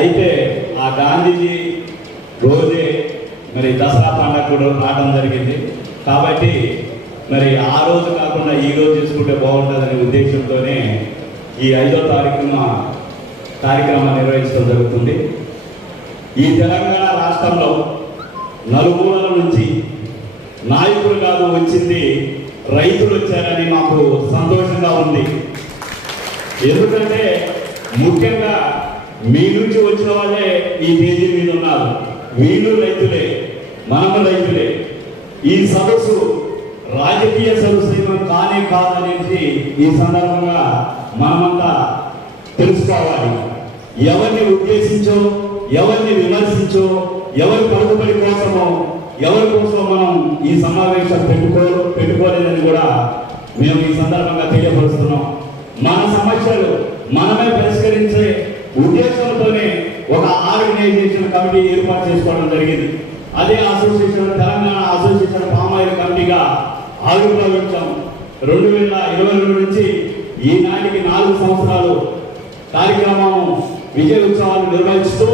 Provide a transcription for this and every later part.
అయితే ఆ గాంధీజీ రోజే మరి దసరా పండుగ కూడా రావడం జరిగింది. కాబట్టి మరి ఆ రోజు కాకుండా ఈ రోజు చేసుకుంటే బాగుంటుందనే ఉద్దేశంతోనే ఈ 5వ తారీఖున కార్యక్రమాన్ని నిర్వహించడం జరుగుతుంది. ఈ తెలంగాణ రాష్ట్రంలో నలుమూలల నుంచి నాయకులు కాదు వచ్చింది, రైతులు వచ్చారని మాకు సంతోషంగా ఉంది. ఎందుకంటే ముఖ్యంగా మీ నుంచి వచ్చిన వాళ్ళే ఈ పేజీ మీద ఉన్నారు. వీళ్ళు రైతులే, మనము రైతులే. ఈ సదస్సు రాజకీయ సదస్సు కానే కాదనేసి ఈ సందర్భంగా మనమంతా తెలుసుకోవాలి. ఎవరిని ఉద్దేశించో, ఎవరిని విమర్శించో, ఎవరి పలుకుబడి కోసమో, ఎవరి కోసం మనం ఈ సమావేశం పెట్టుకోలేదని కూడా మేము ఈ సందర్భంగా తెలియపరుస్తున్నాం. మన సమస్యలు మనమే పరిష్కరించే ఉద్దేశంతోనే ఒక ఆర్గనైజేషన్ కమిటీ ఏర్పాటు చేసుకోవడం జరిగింది. అదే అసోసియేషన్ తెలంగాణ అసోసియేషన్ పామాయిల్ కమిటీగా ఆవిర్భవించాం. 2022 నుంచి ఈనాటికి 4 సంవత్సరాలు కార్యక్రమం విజయ ఉత్సవాలు నిర్వహిస్తూ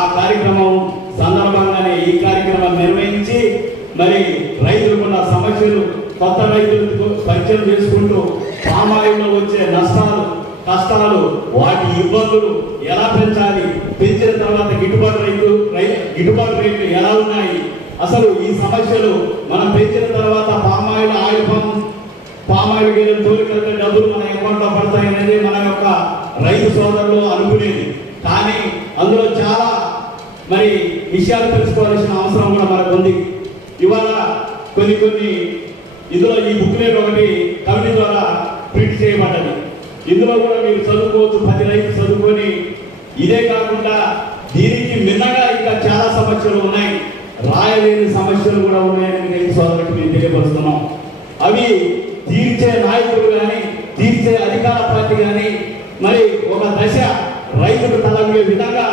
ఆ కార్యక్రమం సందర్భంగానే ఈ కార్యక్రమం నిర్వహించి మరి రైతులకున్న సమస్యలు, కొత్త రైతులకు పరిచయం చేసుకుంటూ పామాయిల్లో వచ్చే నష్టాలు, కష్టాలు, వాటి ఇబ్బందులు ఎలా పెంచాలి, పెంచిన తర్వాత గిట్టుబాటు రేట్లు ఎలా ఉన్నాయి, అసలు ఈ సమస్యలు మనం పెంచిన తర్వాత పామాయిల్ ఆయిల్ పామాయిల్ గేదెలు తోలికెళ్తే డబ్బులు మన అకౌంట్లో పడతాయనేది మన యొక్క రైతు సోదరులు అనుకునేది. కానీ అందులో చాలా మరి విషయాలు తెలుసుకోవాల్సిన అవసరం కూడా మనకు ఉంది. ఇవాళ కొన్ని ఇందులో ఈ బుక్లెట్ ఒకటి కమిటీ ద్వారా ప్రింట్ చేయబడ్డది. ఇందులో కూడా మీరు చదువుకోవచ్చు, 10 రైతులు చదువుకొని. ఇదే కాకుండా దీనికి మిన్నగా ఇంకా చాలా సమస్యలు ఉన్నాయి, రాయలేని సమస్యలు కూడా ఉన్నాయని రైతు సోదరులకు మేము తెలియపరుస్తున్నాం. అవి తీర్చే నాయకులు కానీ, తీర్చే అధికార పార్టీ కానీ, మరి ఒక దశ రైతులు తలగే విధంగా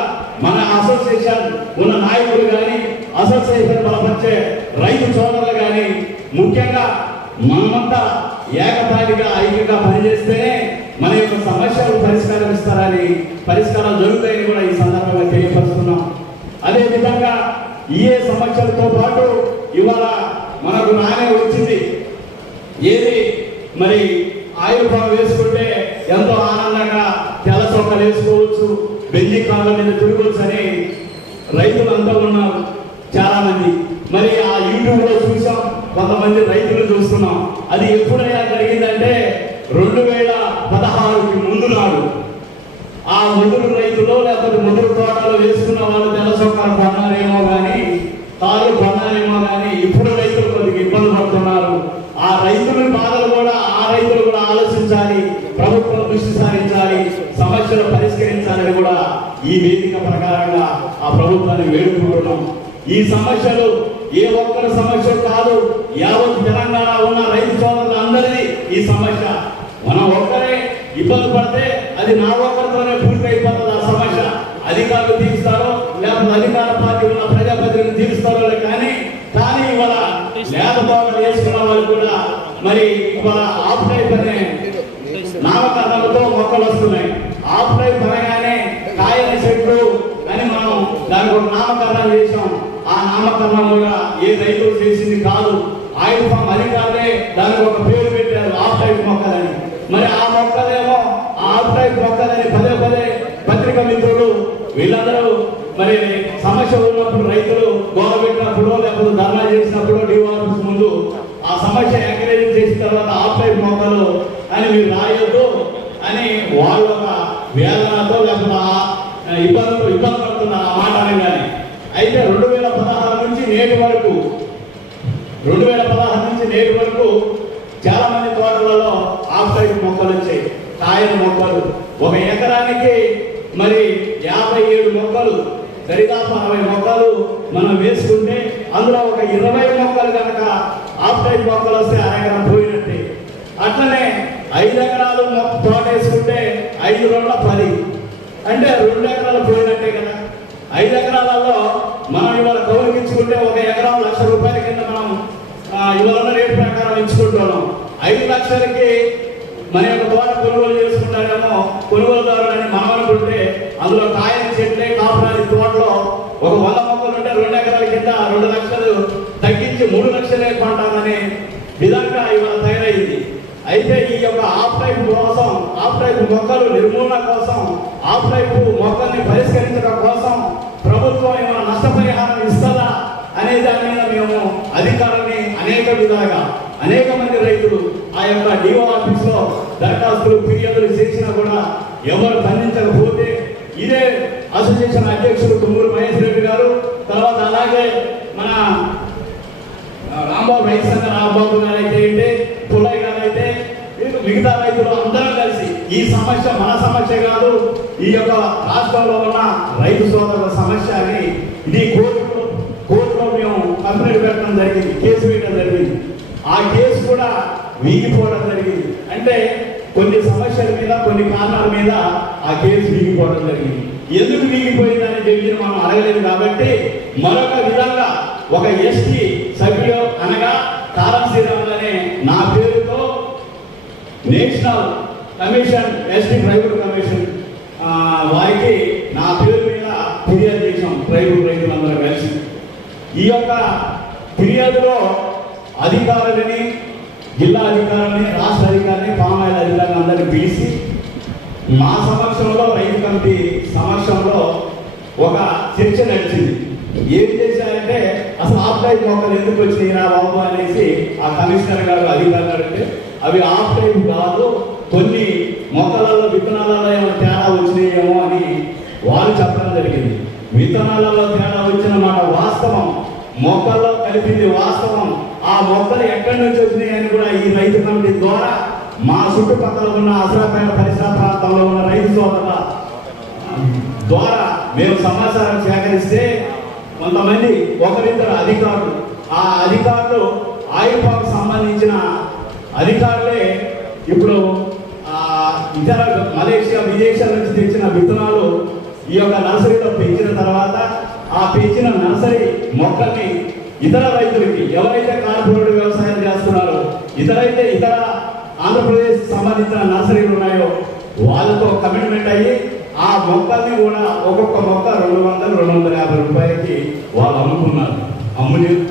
మన అసోసియేషన్ ఉన్న నాయకులు కానీ, అసోసియేషన్ బలపరిచే రైతు సోదరులు కానీ, ముఖ్యంగా మనమంతా ఏకతాటిగా ఐక్యంగా పనిచేస్తేనే మన యొక్క సమస్యలు పరిష్కారాలు జరుగుతాయని కూడా ఈ సందర్భంగా తెలియపరుస్తున్నాం. అదేవిధంగా ఈ సమస్యలతో పాటు ఇవాళ మనకు నానే వచ్చింది ఏది, మరి ఆయుర్భావం వేసుకుంటే ఎంతో ఆనందంగా తెల్ల చొక్కలు వేసుకోవచ్చు, బెంజి కాళ్ళ మీద తిరగవచ్చు అని రైతులంతా ఉన్నారు చాలా మంది. మరి ఆ యూట్యూబ్లో చూసాం, కొంతమంది రైతులు చూస్తున్నాం. అది ఎప్పుడైనా జరిగిందంటే 2016కి ముందు నాడు ఆ ముదురు రైతులు లేకపోతే ముదురు తోటలు వేసుకున్న వాళ్ళు తెల్ల చొక్కాలు కొన్నారేమో కానీ, తాళ్ళు కొన్నారేమో కానీ, ఇప్పుడు రైతులు కొద్దిగా ఇబ్బంది పడుతున్నారు. ఆ రైతుల బాధలు కూడా రైతులు కూడా ఆలోచించాలి, ప్రభుత్వం దృష్టి సారించాలి, సమస్యలు పరిష్కరించాలని కూడా ఈ వేదిక ప్రకారంగా ఆ ప్రభుత్వాన్ని వేడుకుంటున్నాం. ఈ సమస్యలు ఏ ఒక్కరి సమస్య కాదు, యావత్ తెలంగాణ ఉన్న రైతు సోదరులందరిది ఈ సమస్య. మనం ఒక్కరే ఇబ్బంది పడితే అది నా ఒక్కరితోనే పూర్తి అయిపోతుంది ఆ సమస్య. అధికారులు తీరుస్తారో లేకపోతే అధికార పార్టీ ఉన్న ప్రజాప్రతినిధులు తీరుస్తారో కానీ ఇవాళ లేత బాగా వేసుకున్న వాళ్ళు కూడా మరి ఇవాళ ఆఫ్లైన్ అనే నామకరణలతో మొక్కలు వస్తున్నాయి. ఆఫ్లైన్ పరంగానే కాయని చెట్లు అని మనం దానికి ఒక నామకరణం చేసాం. ఆ నామకరణం కూడా ఏ రైతులు చేసింది కాదు, ఆయిల్ ఫామ్ అధికారులే దానికి ఒక పేరు పెట్టారు, ఆఫ్లైన్ మొక్కలని. మరి ఆ మొక్కలేమో ఆఫ్లైన్ మొక్కలని పదే పత్రికా మిత్రులు వీళ్ళందరూ మరి సమస్య ఉన్నప్పుడు రైతులు గోడ పెట్టినప్పుడు లేకపోతే ధర్నా చేసినప్పుడు డిఆర్ఎస్ ముందు ఆ సమస్య ఎంకరేజ్ చేసిన తర్వాత ఆఫ్లైన్ మొక్కలు అని మీరు రాయొద్దు అని వాళ్ళు ఒక వేదనతో లేకపోతే ఇబ్బంది పడుతున్నారు ఆ మాట అనగానే. అయితే 2016 నుంచి నేటి వరకు చాలా మంది తోటలలో ఆఫ్లైన్ మొక్కలు వచ్చాయి, కాయల మొక్కలు. ఒక ఎకరానికి మరి 57 మొక్కలు, దరిదాపు 60 మొక్కలు మనం వేసుకుంటే అందులో ఒక 20 మొక్కలు కనుక ఆఫ్లైన్ మొక్కలు వస్తే అరెకరం పోయినట్టే. అట్లనే 5 ఎకరాలు తోట వేసుకుంటే 5 రోజుల 10 అంటే 2 ఎకరాలు పోయినట్టే కదా. 5 ఎకరాలలో మనం ఇవాళ కౌలుకించుకుంటే ఒక ఎకరం ₹1,00,000 కింద మనం ఇవాళ రేటు ప్రకారం ఇచ్చుకుంటున్నాం. 5 లక్షలకి మన యొక్క తోట కొనుగోలు చేసుకుంటారేమో కొనుగోలుదారులని మనం అనుకుంటే అందులో కాయని చెట్లే కాపు ఒక 100 మొక్కలు ఉంటే 2 ఎకరాల కింద 2 లక్షలు తగ్గించి 3 లక్షలే కొంటామనే విధంగా ఇవాళ తయారైంది. అయితే ఈ యొక్క ఆఫ్ టైప్ కోసం, ఆఫ్ టైప్ మొక్కలు నిర్మూలన కోసం, ఆఫ్ టైప్ మొక్కల్ని పరిష్కరించడం కోసం ప్రభుత్వం ఏమైనా నష్టపరిహారం ఇస్తుందా అనే దాని మీద మేము అధికారులని అనేక విధాలుగా అనేక మంది రైతులు ఆ యొక్క డిఓ ఆఫీస్లో దరఖాస్తులు ఫిర్యాదులు చేసినా కూడా ఎవరు స్పందించకపోతే ఇదే అసోసియేషన్ అధ్యక్షుడు తుమ్మూరు మహేష్ రెడ్డి గారు, తర్వాత అలాగే మన రాంబాబు రైతు సంఘ రాంబాబు గారు అయితే ఏంటి, పుల్లయ్య గారు అయితే మిగతా రైతులు అందరం కలిసి ఈ సమస్య మన సమస్య కాదు, ఈ యొక్క రాష్ట్రంలో ఉన్న రైతు సోదరుల సమస్య అని ఇది కోర్టులో మేము కంప్లైంట్ పెట్టడం జరిగింది, కేసు వేయడం జరిగింది. ఆ కేసు కూడా వీగిపోవడం జరిగింది. అంటే కొన్ని సమస్యల మీద, కొన్ని కారణాల మీద ఆ కేసు వీగిపోవడం జరిగింది. ఎందుకు వీగిపోయిందని చెప్పి మనం అడగలేదు కాబట్టి మరొక విధంగా ఒక ఎస్టీ సభ్యులు అనగా కారం శ్రీరాములు అనే నా పేరుతో national commission, ST tribal commission వారికి నా పేరు మీద ఫిర్యాదు చేశాం ట్రైబల్ రైతులందరూ కలిసి. ఈ యొక్క ఫిర్యాదులో అధికారులని, జిల్లా అధికారులని, రాష్ట్ర అధికారులని, పామాయిల్ అధికారులను అందరినీ పిలిచి మా సమక్షంలో, రైతు కమిటీ సమక్షంలో ఒక చర్చ నడిచింది. ఏం చేశారంటే అసలు ఆఫ్ టైప్ మొక్కలు ఎందుకు వచ్చినాయి రా బాబు అనేసి ఆ కమిషనర్ గారు అధికారులు అడిగితే అవి ఆఫ్ టైప్ కాదు, కొన్ని మొక్కలలో విత్తనాలలో ఏమైనా తేడా వచ్చినాయేమో అని వాళ్ళు చెప్పడం జరిగింది. విత్తనాలలో తేడా వచ్చిన మాట వాస్తవం, మొక్కల్లో కలిపింది వాస్తవం. ఆ మొక్కలు ఎక్కడి నుంచి వచ్చినాయి అని కూడా ఈ రైతు కమిటీ ద్వారా మా చుట్టుపక్కల ఉన్న అసరాపేట పరిసర ప్రాంతంలో ఉన్న రైతు సోదరుల ద్వారా మేము సమాచారం సేకరిస్తే కొంతమంది ఒకరిద్దరు అధికారులు, ఆ అధికారులు ఆయుపాకు సంబంధించిన అధికారులే ఇప్పుడు ఇతర మలేషియా, విదేశాల నుంచి తెచ్చిన విత్తనాలు ఈ యొక్క నర్సరీలో పెంచిన తర్వాత ఆ పెంచిన నర్సరీ మొక్కల్ని ఇతర రైతులకి, ఎవరైతే కార్పొరేట్ వ్యవసాయం చేస్తున్నారో, ఇతర ఆంధ్రప్రదేశ్ సంబంధించిన నర్సరీలు ఉన్నాయో వాళ్ళతో కమిట్మెంట్ అయ్యి ఆ మొక్కల్ని కూడా ఒక్కొక్క మొక్క 200-250 రూపాయలకి వాళ్ళు అమ్ముకున్నారు.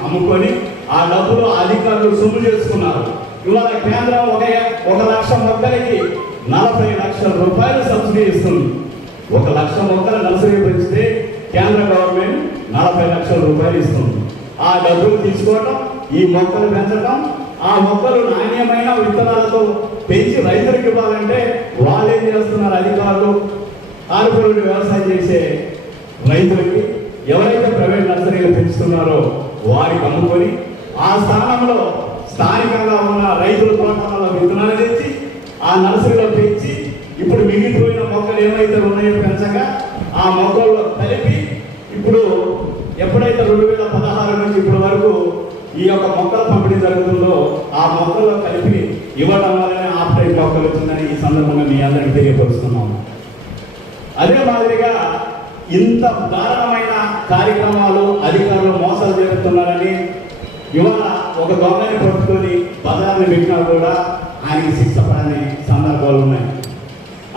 అమ్ముకొని ఆ డబ్బులు అధికారులు సొమ్ము చేసుకున్నారు. ఇవాళ కేంద్రం 1 లక్ష మొక్కలకి 40 లక్షల రూపాయలు సబ్సిడీ ఇస్తుంది. 1 లక్ష మొక్కల నర్సరీ పెంచితే కేంద్ర గవర్నమెంట్ 40 లక్షల రూపాయలు ఇస్తుంది. ఆ డబ్బులు తీసుకోవడం, ఈ మొక్కలు పెంచడం, ఆ మొక్కలు నాణ్యమైన విత్తనాలతో పెంచి రైతులకు ఇవ్వాలంటే వాళ్ళు ఏం చేస్తున్నారు, అధికారులు కార్పొరేట్ వ్యవసాయం చేసే రైతులకి ఎవరైతే ప్రైవేట్ నర్సరీలు పెంచుతున్నారో వారికి అమ్ముకొని ఆ స్థానంలో స్థానికంగా ఉన్న రైతుల తోటలలో విత్తనాలు తెచ్చి ఆ నర్సరీలో పెంచి ఇప్పుడు మిగిలిపోయిన మొక్కలు ఏమైతే ఉన్నాయో పెంచగా ఆ మొక్కల్లో కలిపి ఇప్పుడు ఎప్పుడైతే 2016 నుంచి ఇప్పటి వరకు ఈ యొక్క మొక్కల పంపిణీ జరుగుతుందో ఆ మొక్కల్లో కలిపి ఇవ్వడం వల్లనే ఆఫ్ టైప్ మొక్కలు వచ్చిందని ఈ సందర్భంగా మీ అందరికీ తెలియపరుస్తున్నాము. అదే మాదిరిగా ఇంత దారుణమైన కార్యక్రమాలు అధికారులు మోసాలు జరుగుతున్నారని ఇవాళ ఒక దొంగని పట్టుకొని బజార్ని పెట్టినా కూడా ఆయనకి శిక్ష పడని సందర్భాలు ఉన్నాయి.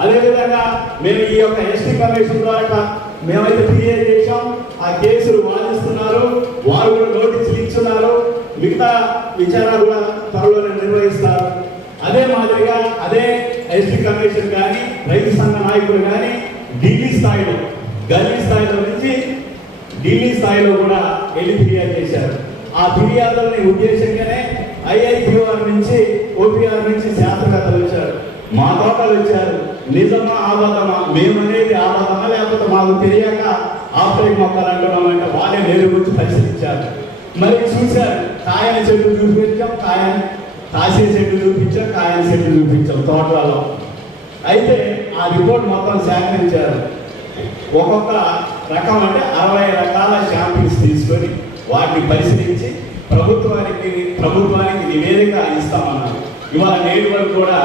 అదేవిధంగా మేము ఈ యొక్క ఎస్టీ కమిషన్ ద్వారా మేమైతే ఫిర్యాదు చేశాం, ఆ కేసులు వాదిస్తున్నారు, వారు కూడా నోటీసులు ఇస్తున్నారు, మిగతా విచారాలు కూడా త్వరలోనే నిర్వహిస్తారు. అదే మాదిరిగా అదే ఎస్టీ కమిషన్ కానీ రైతు సంఘ నాయకులు కానీ ఢిల్లీ స్థాయిలో, గల్లీ స్థాయిలో నుంచి ఢిల్లీ స్థాయిలో కూడా వెళ్ళి ఫిర్యాదు చేశారు. ఆ ఫిర్యాదులని ఉద్దేశంగానే ఐఐపిఆర్ నుంచి, ఓపీఆర్ నుంచి శాస్త్రవేత్తలు వచ్చారు, మా తోటలు వచ్చారు. నిజమా ఆబద్ధమా, మేమనేది ఆబద్ధమా లేకపోతే మాకు తెలియక ఆఫ్ టైప్ మొక్కలు అంటున్నామంటే వాళ్ళే నేరు వచ్చి పరిశీలించారు. మరి చూశారు, కాయని చెట్టు చూపించాం, కాసే చెట్టు చూపించాం, కాయని చెట్టు చూపించాం తోటలలో. అయితే ఆ రిపోర్ట్ మొత్తం సేకరించారు. ఒక్కొక్క రకం అంటే 60 రకాల శాంపిల్స్ తీసుకొని వాటిని పరిశీలించి ప్రభుత్వానికి నివేదిక ఇస్తామన్నారు. ఇవాళ నేటి వరకు కూడా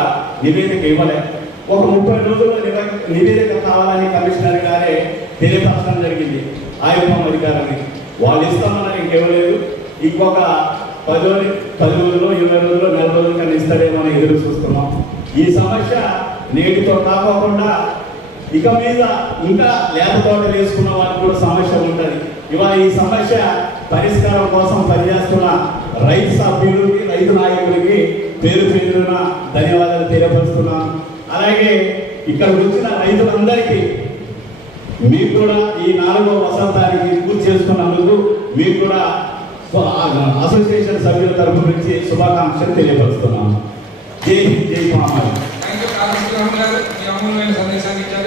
నివేదిక ఇవ్వలేదు. ఒక 30 రోజుల్లో నివేదిక కావాలని కమిషనర్ గారే తెలియపరచడం జరిగింది ఆయుపం అధికారాన్ని. వాళ్ళు ఇస్తామన్నారు, ఇంకెవ్వలేదు. ఇంకొక 10 రోజుల్లో 20 రోజుల్లో 40 రోజులు కానీ ఇస్తారేమో అని ఎదురు చూస్తున్నాం. ఈ సమస్య నేటితో కాకుండా ఇక మీద ఇంకా లేత తోటలు వేసుకున్న వాళ్ళకి కూడా సమస్య ఉంటుంది. ఇవాళ ఈ సమస్య పరిష్కారం కోసం పనిచేస్తున్న రైతు సభ్యులకి, రైతు నాయకులకి పేరు పేరున ధన్యవాదాలు తెలియపరుస్తున్నాను. అలాగే ఇక్కడ వచ్చిన రైతులందరికీ మీకు కూడా ఈ 4వ వసంతానికి పూర్తి చేసుకున్నందుకు మీకు కూడా అసోసియేషన్ సభ్యుల తరఫు నుంచి శుభాకాంక్షలు తెలియపరుస్తున్నాను. జై హింద్, జై మహామారి. Thank you. సందేశాన్ని ఇచ్చారు.